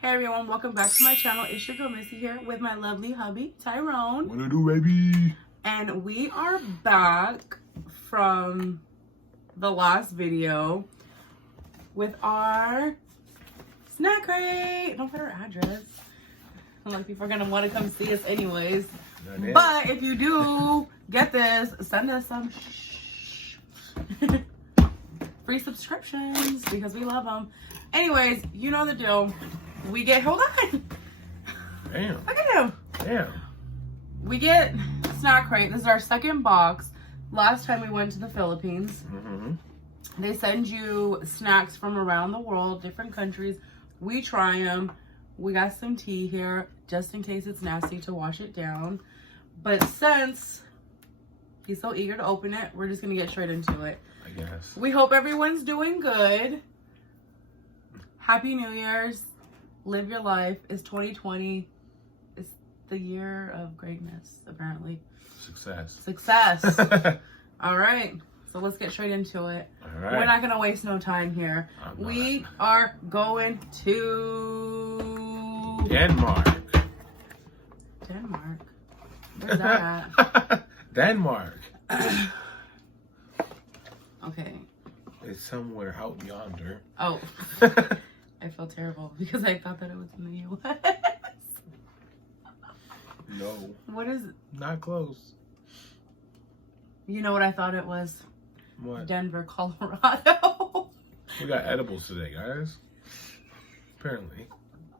Hey everyone, welcome back to my channel. It's your girl Missy here with my lovely hubby, Tyrone. What to do, baby? And we are back from the last video with our snack crate. Don't put our address. Like people are gonna want to come see us anyways. But if you do get this, send us some free subscriptions because we love them. Anyways, you know the deal. We get, hold on. Damn. Look at him. Damn. We get snack crate. This is our second box. Last time we went to the Philippines. They send you snacks from around the world, different countries. We try them. We got some tea here just in case it's nasty to wash it down. But since he's so eager to open it, we're just going to get straight into it. I guess. We hope everyone's doing good. Happy New Year's. Live your life. It's 2020. It's the year of greatness, apparently. Success. All right. So let's get straight into it. All right. We're not going to waste no time here. We are going to... Denmark. Denmark? Where's that at? Denmark. Okay. It's somewhere out yonder. Oh. I feel terrible because I thought that it was in the U.S. No. What is it? Not close. You know what I thought it was? What? Denver, Colorado. We got edibles today, guys. Apparently.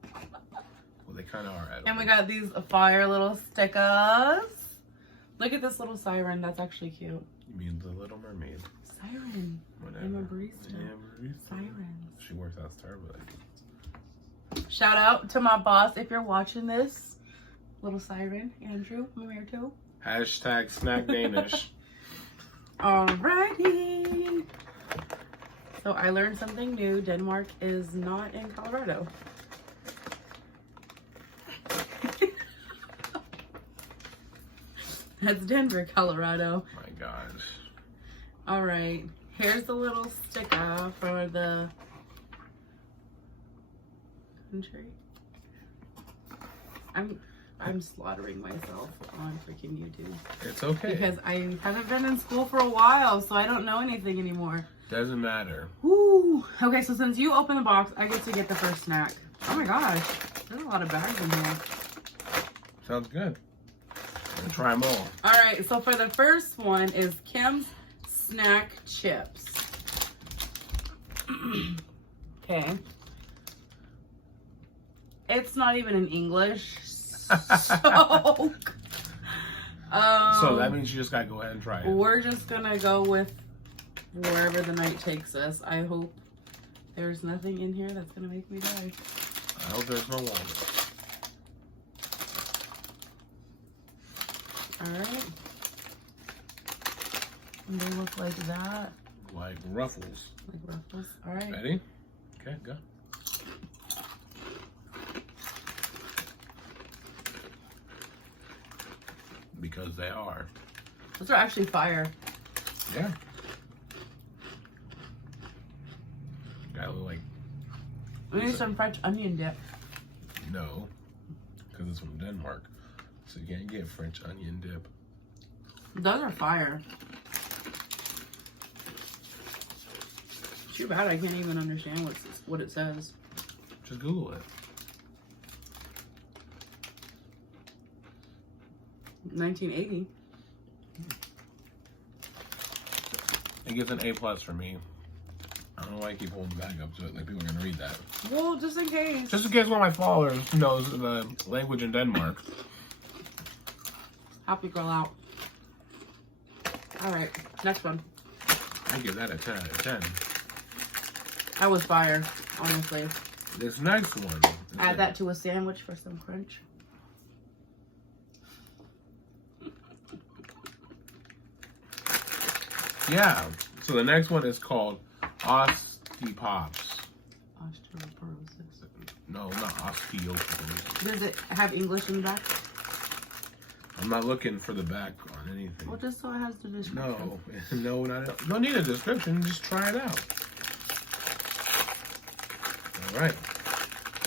Well, they kind of are edible. And we got these fire little stickers. Look at this little siren. That's actually cute. You mean the Little Mermaid? Siren. Whatever. I'm a barista. Yeah, barista. Sirens. She works at Starbucks. Shout out to my boss if you're watching this. Little siren. Andrew, I'm here too. Hashtag snack Danish. Alrighty. So I learned something new. Denmark is not in Colorado. That's Denver, Colorado. My gosh. All right. Here's the little sticker for the country. I'm slaughtering myself on freaking YouTube. It's okay. Because I haven't been in school for a while, so I don't know anything anymore. Doesn't matter. Woo! Okay, so since you open the box, I get to get the first snack. Oh my gosh. There's a lot of bags in here. Sounds good. Let's try them all. Alright, so for the first one is Kim's Snack Chips. Okay. It's not even in English. So that means you just gotta go ahead and try it. We're just gonna go with wherever the night takes us. I hope there's nothing in here that's gonna make me die. I hope there's no walnut. Alright. And they look like that. Like Ruffles. Like Ruffles. Alright. Ready? Okay, go. Because they are. Those are actually fire. Yeah. Gotta look like... We need some French onion dip. No. Because it's from Denmark. So you can't get French onion dip. Those are fire. Too bad I can't even understand what it says. Just Google it. 1980. It gets an A+ for me. I don't know why I keep holding the bag up to it. Like people are gonna read that. Well, just in case. Just in case one of my followers knows the language in Denmark. Happy girl out. All right, next one. I give that a 10 out of 10. That was fire, honestly. This next one. Add that to a sandwich for some crunch. Yeah. So the next one is called Osteopops. Osteoporosis. No, not osteoporosis. Does it have English in the back? I'm not looking for the back on anything. Well, just so it has the description. No, not. Don't need a description. Just try it out. All right.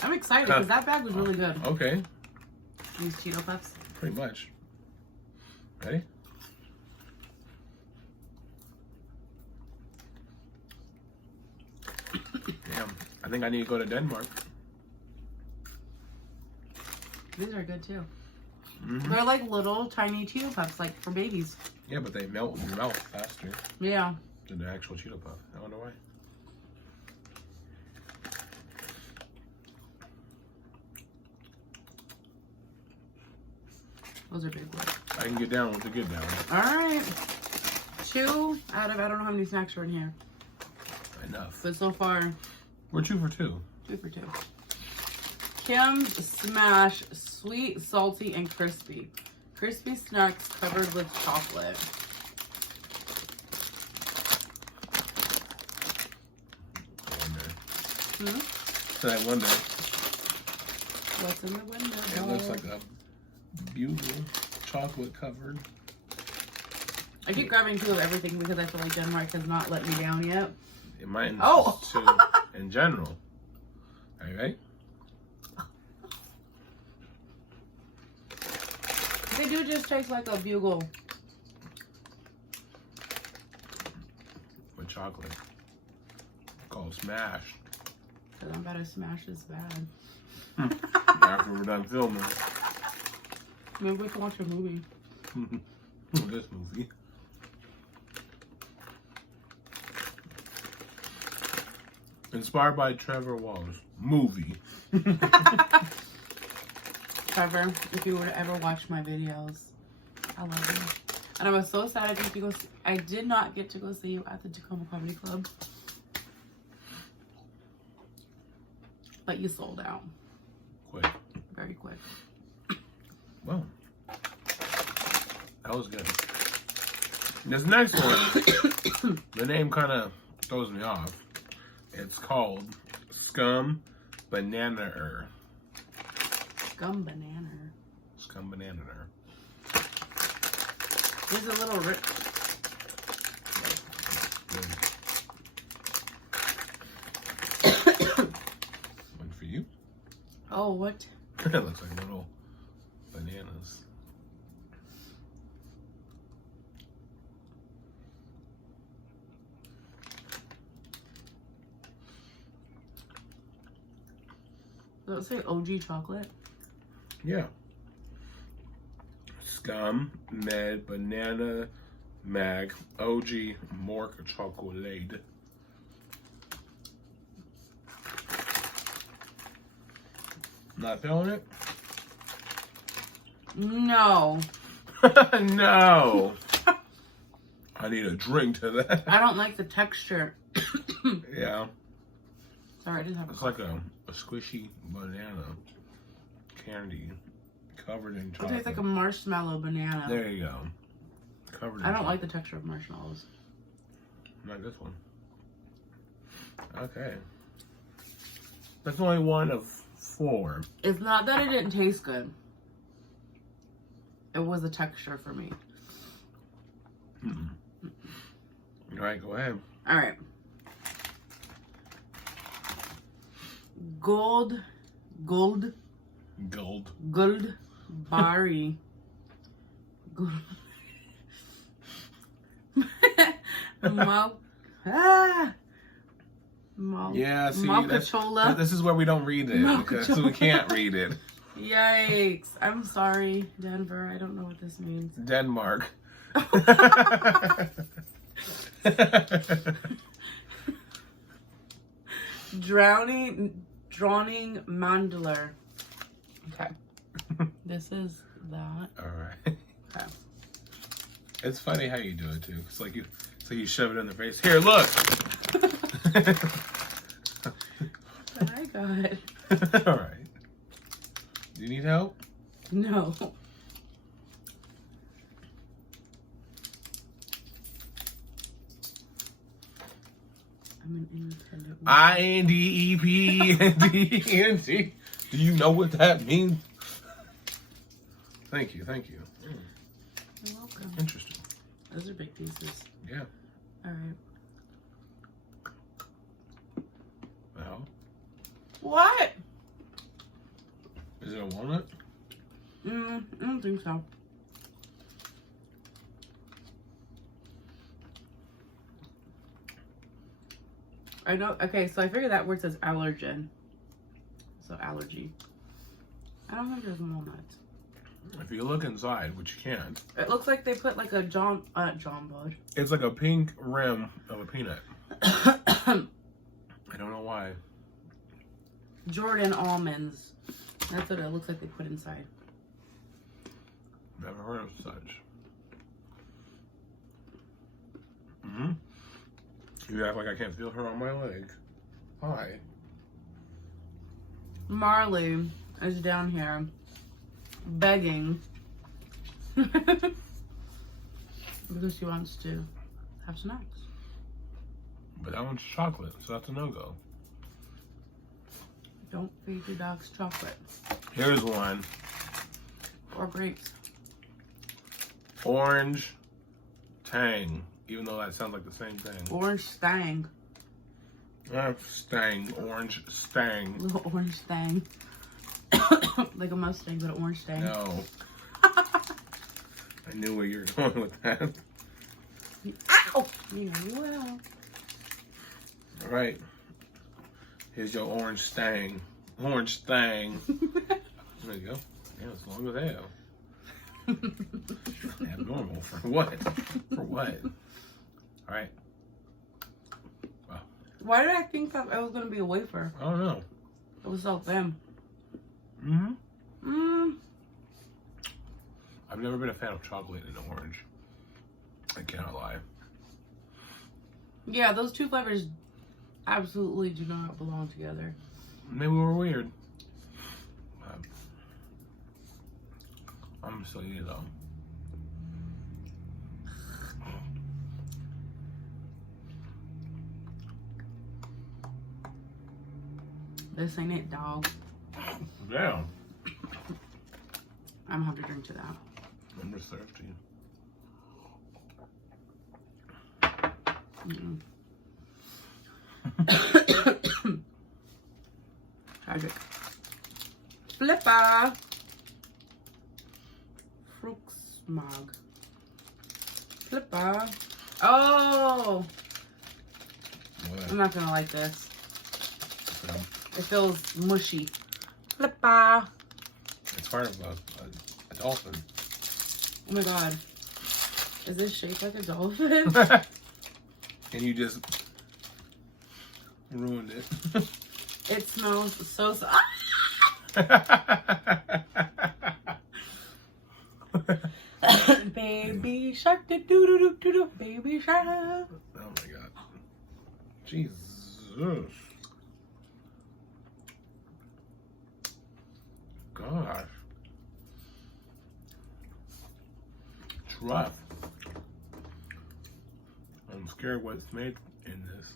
I'm excited because that bag was really good. Okay, These Cheeto Puffs. pretty much. Ready? Damn, I think I need to go to Denmark. These are good too. Mm-hmm. They're like little tiny Cheeto Puffs, like for babies. Yeah, but they melt in your mouth faster Yeah. than the actual Cheeto Puff. I don't know why. Those are big ones. I can get down with the good down. All right. 2 out of, I don't know how many snacks are in here. Enough. But so far, We're 2 for 2. 2 for 2. Kim's Smash Sweet, Salty, and Crispy. Crispy snacks covered with chocolate. I wonder. Hmm? So I wonder. What's in the window? It looks like a bugle, chocolate covered. I keep grabbing 2 of everything because I feel like Denmark has not let me down yet. It might Oh. too in general. All right. They do just taste like a bugle. With chocolate. Called Smash. Because I'm about to smash this bag. After we're done filming. Maybe we can watch a movie. This movie. Inspired by Trevor Wallace. Movie. Trevor, if you were to ever watch my videos, I love you. And I was so sad I did not get to go see you at the Tacoma Comedy Club. But you sold out. Quick. Very quick. Well. That was good. This next one, the name kind of throws me off. It's called Scum Banana-er. Scum banana. Scum Banana-er. These are little rich. One for you. Oh, what? It looks like little bananas. Does it say OG chocolate? Yeah. Scum, Med, Banana, Mag, OG, Mork, Chocolate. Not feeling it? No. No. I need a drink to that. I don't like the texture. Yeah. Sorry, I didn't have a It's like a squishy banana candy covered in It chocolate. tastes like a marshmallow banana. There you go. Covered in I don't chocolate. like the texture of marshmallows. Not this one. Okay. That's only one of 4. It's not that it didn't taste good. It was the texture for me. All right, go ahead. All right. Gold Bari. Yeah, see, Malkachola. this is where we don't read it because we can't read it. Yikes. I'm sorry, Denver. I don't know what this means. Denmark. Drowning Mandler. Okay. This is that. All right. Okay. It's funny how you do it too. It's like you shove it in the face. Here, look. I got it. All right. Do you need help? No. I'm an independent woman. INDEPENDENT. Do you know what that means? Thank you. You're welcome. Interesting. Those are big pieces. Yeah. All right. Well, What? Is it a walnut? I don't think so. I know. Okay, so I figured that word says allergen. So allergy. I don't think there's walnuts. If you look inside, which you can't, It looks like they put like a John Bud. it's like a pink rim of a peanut. I don't know why. Jordan almonds. That's what it looks like they put inside. Never heard of such. You act like I can't feel her on my leg. Hi. Marley is down here begging because she wants to have snacks. But that one's chocolate, so that's a no-go. Don't feed your dogs chocolate Here's one. or grapes. Orange Tang. Even though that sounds like the same thing. Orange Stang. Stang. Orange Stang. Little orange Stang. Like a Mustang, but an orange Stang. No. I knew where you were going with that. Ow! You know you will. All right. Here's your orange Stang. Orange Stang. There you go. Yeah, it's long as hell. Abnormal. For what? For what? All right. Wow. Why did I think that it was going to be a wafer? I don't know. It was so thin. I've never been a fan of chocolate and orange. I cannot lie. Yeah, those two flavors absolutely do not belong together. Maybe we're weird. I'm still eating though. This ain't it, dog. Damn. I'm gonna have to drink to that. I'm just thirsty. Tragic. Flipper. Fruxmog. Flipper. Oh! What? I'm not gonna like this. Okay. It feels mushy. Flipper. It's part of a dolphin. Oh my god. Is this shaped like a dolphin? And you just ruined it. It smells so... Baby shark, do do do do do, baby shark. Oh my god. Jesus. Gosh. It's rough. I'm scared what's made in this.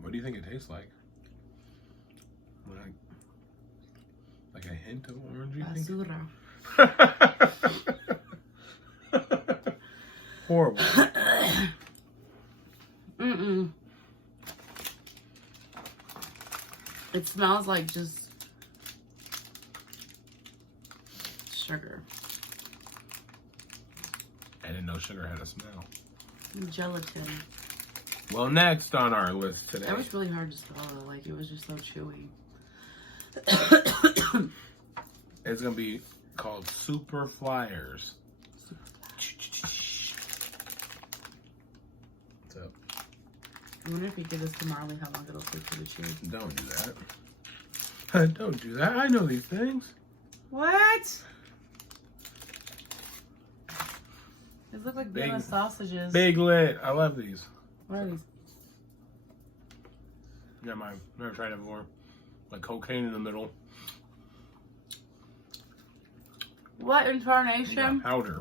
What do you think it tastes like? Like a hint of orange, you think? Basura. Horrible. It smells like just sugar. I didn't know sugar had a smell. Gelatin. Well, next on our list today. That was really hard to swallow. Like, it was just so chewy. It's going to be called Super Flyers. What's up? I wonder if you give this to Marley, how long it'll take for the chew. Don't do that. Don't do that. I know these things. What? These look like Vienna sausages. Big lit. I love these. What are these? Yeah, I've never tried it before. Like cocaine in the middle. What You incarnation? got powder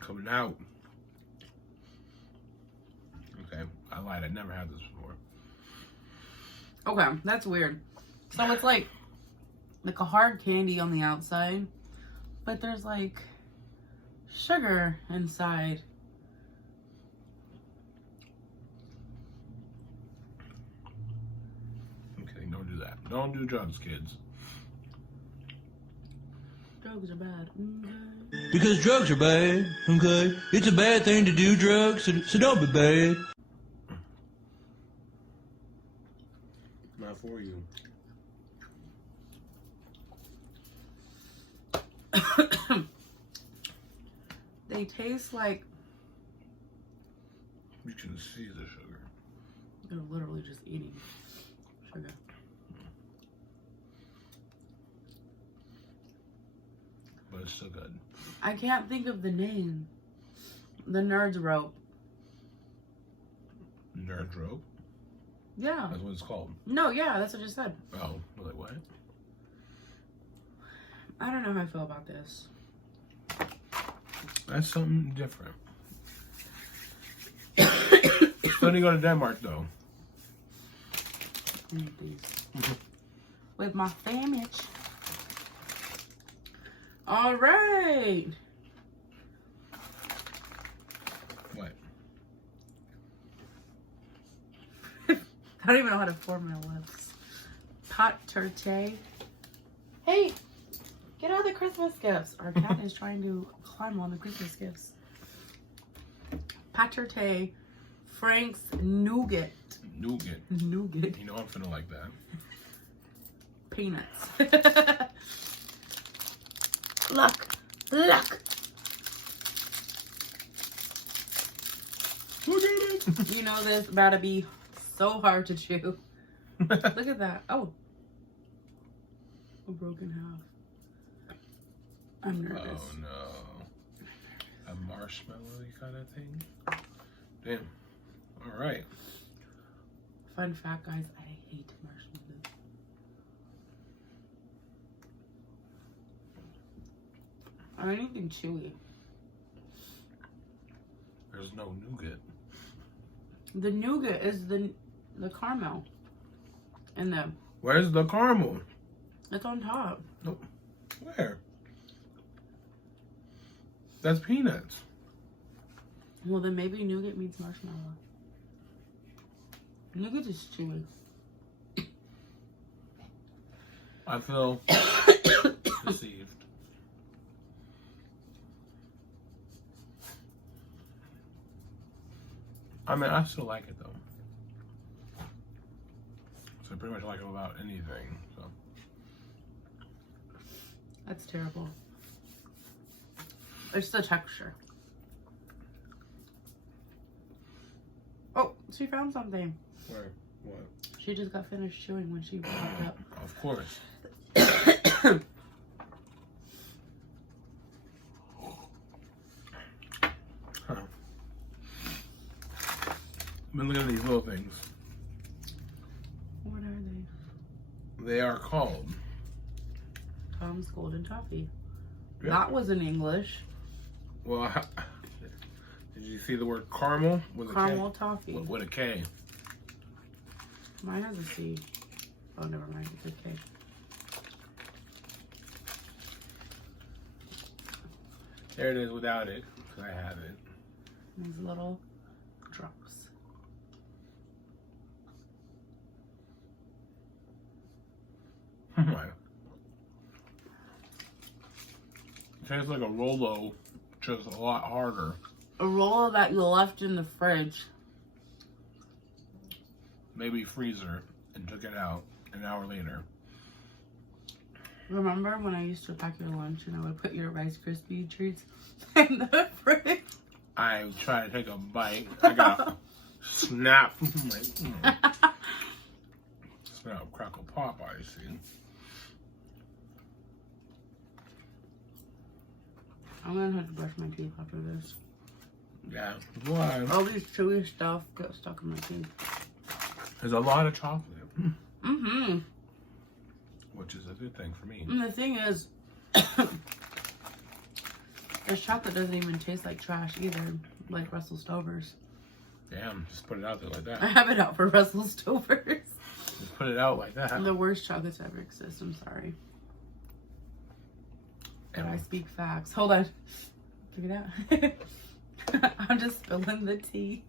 coming out. Okay, I lied. I never had this before. Okay, that's weird. So it's like a hard candy on the outside, but there's like sugar inside. that. Don't do drugs, kids. Drugs are bad. Because drugs are bad, okay? It's a bad thing to do drugs, so don't be bad. Not for you. They taste like You can see the sugar. they're literally just eating sugar. But it's still good. I can't think of the name. The Nerds Rope. Nerd rope? Yeah. That's what it's called. No, yeah, that's what I just said. Oh, like what? I don't know how I feel about this. That's something different. So you go to Denmark though. With my family. All right. What? I don't even know how to form my lips. Pot tarte. Hey, get out of the Christmas gifts. Our cat is trying to climb on the Christmas gifts. Pot tarte, Frank's nougat. Nougat. Nougat. You know I'm finna like that. Peanuts. Look. Who did it? You know this about to be so hard to chew. Look at that. Oh. A broken half. I'm nervous. Oh no. A marshmallow kind of thing? Damn. Alright. Fun fact, guys, I hate marshmallows. Or anything chewy. There's no nougat. The nougat is the caramel. And Where's the caramel? it's on top. Nope. Where? That's peanuts. Well, then maybe nougat means marshmallow. Nougat is chewy. I feel deceived. I mean, I still like it though. So I pretty much like it without anything. So That's terrible. It's the texture. Oh, she found something. where? What? She just got finished chewing when she popped up. Of course. Huh. I've been looking at these little things. What are they? They are called. Tom's Golden Toffee. Yeah. That was in English. Well, did you see the word caramel with a K? Caramel toffee. With a K. Mine has a C. Oh, never mind. It's a K. There it is without it, because I have it. These little drops. Oh my. It tastes like a Rolo, just a lot harder. A roll that you left in the fridge. Maybe freezer and took it out an hour later. Remember when I used to pack your lunch and I would put your Rice Krispie treats in the fridge? I tried to take a bite. I got a snap. I'm like, Snap, crackle, pop, I see. I'm gonna have to brush my teeth after this. Yeah, why? All these chewy stuff got stuck in my teeth. There's a lot of chocolate. Mm-hmm. Which is a good thing for me. And the thing is, this chocolate doesn't even taste like trash either, like Russell Stover's. Damn, just put it out there like I that. have it out for Russell Stover's. Just put it out like that. The worst chocolates to ever exist, I'm sorry. But I speak facts. Hold on. Figure it out. I'm just spilling the tea.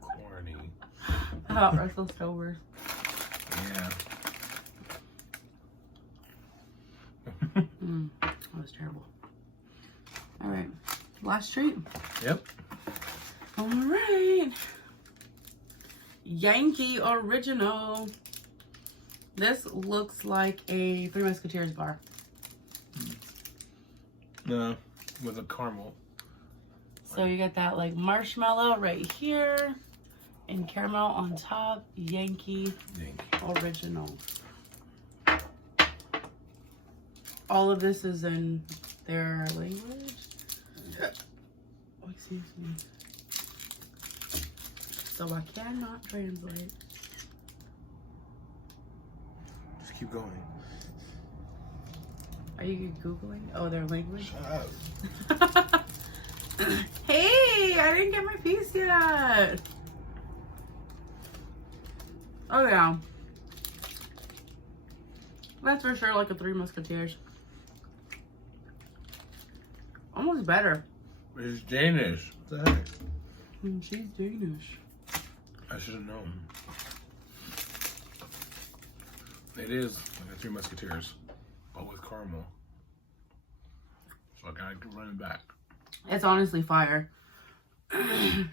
Corny. About Russell Stover's. Yeah. That was terrible. All right, last treat. Yep. All right. Yankee Original. This looks like a Three Musketeers bar. No, with a caramel. So you get that like marshmallow right here and caramel on top. Yankee Original. All of this is in their language. Oh, excuse me. So I cannot translate. Just keep going. Are you Googling? Oh, their language? Shut up. Hey, I didn't get my piece yet. Oh, yeah. That's for sure like a Three Musketeers. Almost better. It's Danish. What the heck? She's Danish. I should have known. It is like a Three Musketeers, but with caramel. So I gotta run it back. It's honestly fire. I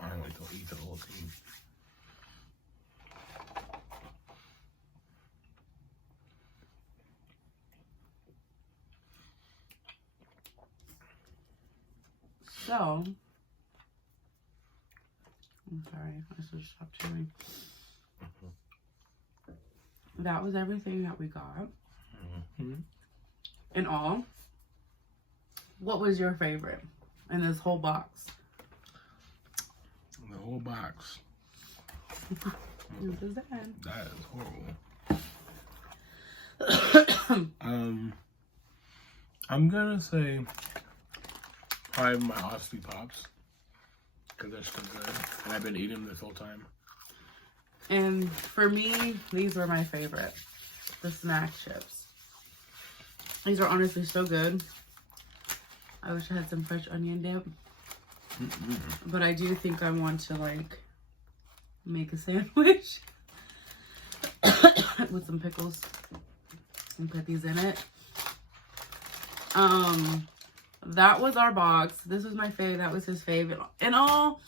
don't like to eat the whole thing. So, I'm sorry, I should stop chewing. That was everything that we got. In all, what was your favorite in this whole box? The whole box. What is that? That is horrible. I'm gonna say probably my Aussie Pops because they're still good, and I've been eating them this whole time. And for me, these were my favorite. The snack chips. These are honestly so good. I wish I had some fresh onion dip. But I do think I want to like make a sandwich with some pickles and put these in it. That was our box. This was my fave. That was his favorite. In all,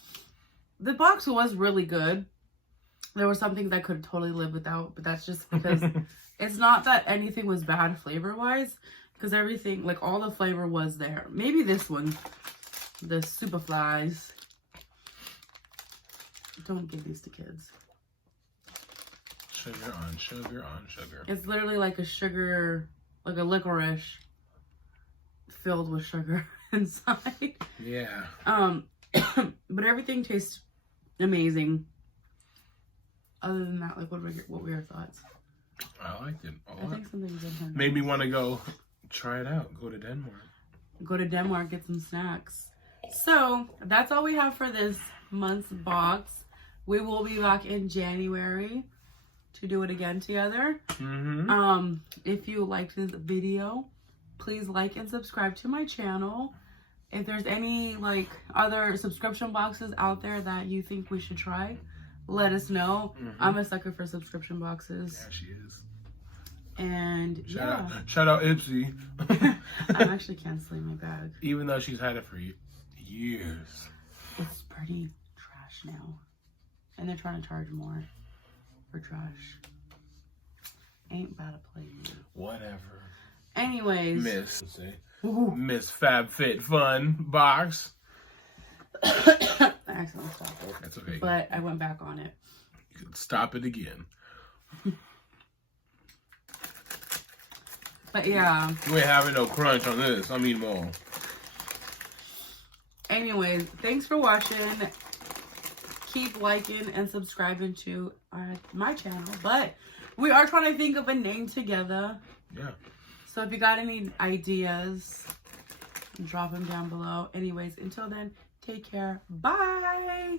the box was really good. There were some things I could totally live without, but that's just because it's not that anything was bad flavor-wise, because everything, like all the flavor was there. Maybe this one, the Superflies. Don't give these to kids. Sugar on sugar on sugar. It's literally like a sugar, like a licorice filled with sugar inside. Yeah. But everything tastes amazing. Other than that, like, what were your thoughts? I liked it a I lot. think something's in here. Made me want to go try it out. Go to Denmark. Go to Denmark, get some snacks. So, that's all we have for this month's box. We will be back in January to do it again together. If you liked this video, please like and subscribe to my channel. If there's any, like, other subscription boxes out there that you think we should try, let us know. I'm a sucker for subscription boxes. Yeah, she is. And Shout out Ipsy. I'm actually canceling my bag. Even though she's had it for years. It's pretty trash now. And they're trying to charge more for trash. Ain't about to play me. Whatever. Anyways. Miss FabFitFun box. I accidentally stopped it. That's okay. But I went back on it. You can stop it again. But yeah. We ain't having no crunch on this. I'm eating them all. Anyways, thanks for watching. Keep liking and subscribing to my channel. But we are trying to think of a name together. Yeah. So if you got any ideas, drop them down below. Anyways, until then, take care. Bye.